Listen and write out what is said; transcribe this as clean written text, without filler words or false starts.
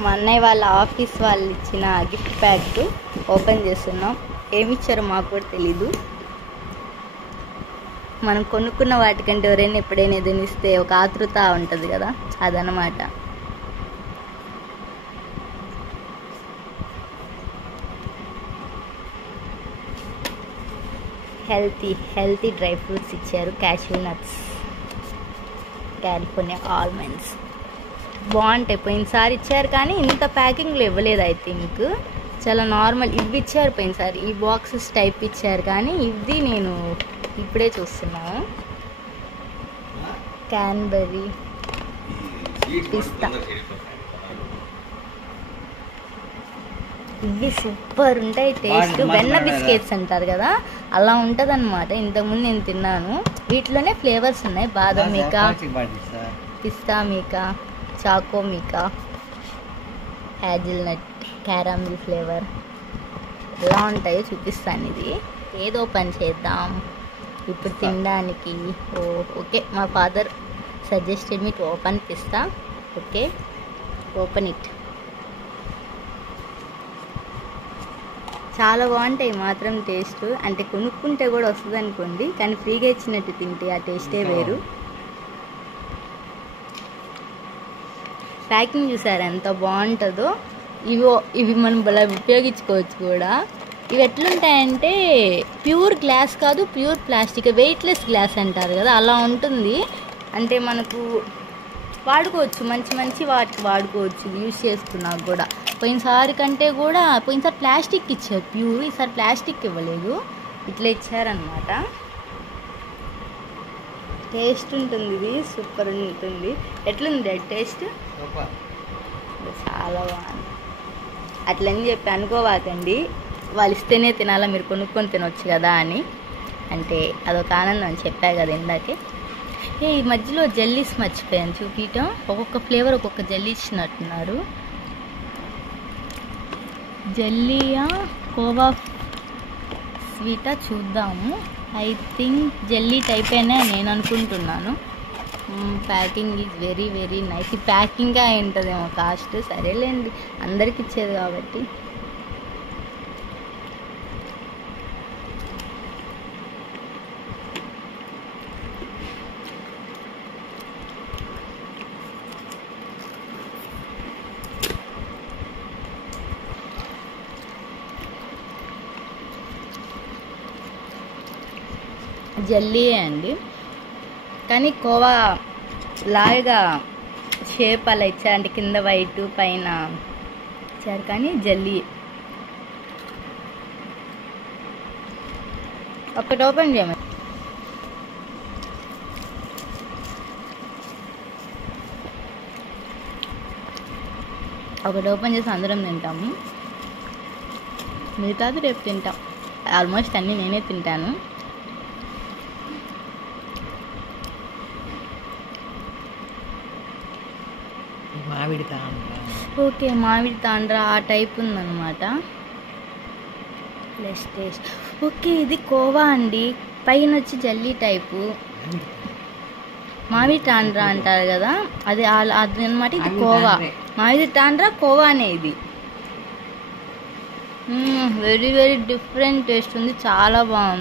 మా అన్నయ్య వాళ్ళ ఆఫీస్ వాళ్ళు ఇచ్చిన గిఫ్ట్ ప్యాక్ ఓపెన్ చేస్తున్నాం. ఏమి ఇచ్చారో మాకు కూడా తెలీదు. మనం కొనుక్కున్న వాటికంటే ఎవరైనా ఎప్పుడైనా ఏదైనా ఇస్తే ఒక ఆతృత ఉంటుంది కదా, అదనమాట. హెల్తీ డ్రై ఫ్రూట్స్ ఇచ్చారు. క్యాష్యూ నట్స్, కాలిఫోర్నియా ఆల్మండ్స్ బాగుంటాయి. పోయినసారి ఇచ్చారు కానీ ఇంత ప్యాకింగ్లో ఇవ్వలేదు. ఐ థింక్ చాలా నార్మల్ ఇవి ఇచ్చారు పోయినసారి. ఈ బాక్సెస్ టైప్ ఇచ్చారు కానీ ఇది నేను ఇప్పుడే చూస్తున్నాను. క్యాన్బెర్రీ, పిస్తా, ఇవి సూపర్ ఉంటాయి టేస్ట్. వెన్న బిస్కెట్స్ అంటారు కదా, అలా ఉంటుంది అనమాట. ఇంతకుముందు నేను తిన్నాను. వీటిలోనే ఫ్లేవర్స్ ఉన్నాయి. బాదం మీకా, పిస్తా మీకా, చాకో మీకా, హ్యాజిల్నట్, క్యారమిల్ ఫ్లేవర్ ఎలా ఉంటాయో చూపిస్తాను. ఇది ఏదో పని చేద్దాం ఇప్పుడు తినడానికి. ఓకే, మా father suggested me to open pista. Okay, open it. చాలా బాగుంటాయి మాత్రం టేస్ట్. అంటే కొనుక్కుంటే కూడా వస్తుంది అనుకోండి, కానీ ఫ్రీగా ఇచ్చినట్టు తింటే ఆ టేస్టే వేరు. ప్యాకింగ్ చూసారు ఎంత బాగుంటుందో. ఇవి మనం ఇలా ఉపయోగించుకోవచ్చు కూడా. ఇవి ఎట్లుంటాయంటే ప్యూర్ గ్లాస్ కాదు, ప్యూర్ ప్లాస్టిక్, వెయిట్లెస్ గ్లాస్ అంటారు కదా, అలా ఉంటుంది. అంటే మనకు వాడుకోవచ్చు, మంచి వాటికి వాడుకోవచ్చు యూజ్ చేసుకున్నాక కూడా. పోయినసారి కంటే కూడా పోయినసారి ప్లాస్టిక్ ఇచ్చారు ప్యూర్, ఈసారి ప్లాస్టిక్ ఇవ్వలేదు, ఇట్లా ఇచ్చారనమాట. టేస్ట్ ఉంటుంది, ఇది సూపర్ ఉంటుంది. ఎట్లుంది టేస్ట్? చాలా బాగుంది. అట్లని చెప్పి అనుకోవాకండి వాళ్ళు ఇస్తేనే తినాలా, మీరు కొనుక్కొని తినొచ్చు కదా అని. అంటే అదొక ఆనందం అని చెప్పా కదా ఇందాకే. ఈ మధ్యలో జెల్లీస్ మర్చిపోయాను చూపించటం. ఒక్కొక్క ఫ్లేవర్ ఒక్కొక్క జెల్లీ ఇచ్చినట్టున్నారు. జెల్లీయా కోవా స్వీటా చూద్దాము. ఐ థింక్ జెల్లీ టైప్ అయినా నేను అనుకుంటున్నాను. Packing is very very nice. ఈ ప్యాకింగ్గా ఉంటుందేమో కాస్ట్. సరేలేండి, అందరికి ఇచ్చేది కాబట్టి. జెల్లీయే అండి, కానీ కోవా లాగా షేప్ అలా ఇచ్చారు. అంటే కింద వైట్ పైన ఇచ్చారు, కానీ జెల్లీ. ఒకటి ఓపెన్ చేయమని. ఒకటి ఓపెన్ చేసి అందరం తింటాము, మిగతాది రేపు తింటాం. ఆల్మోస్ట్ అన్నీ నేనే తింటాను. మామిడి తాండ్రా. ఓకే, మామిడి తాండ్రా ఆ టైప్ ఉందన్నమాట. Plus taste. ఓకే, ఇది కోవా అండి, పైన వచ్చి జల్లీ టైపు. మామిడి తాండ్రా అంటారు కదా, అది అనమాట. ఇది కోవా, మామిడి తాండ్రా కోవానే ఇది. వెరీ వెరీ డిఫరెంట్ టేస్ట్ ఉంది, చాలా బాగుంది.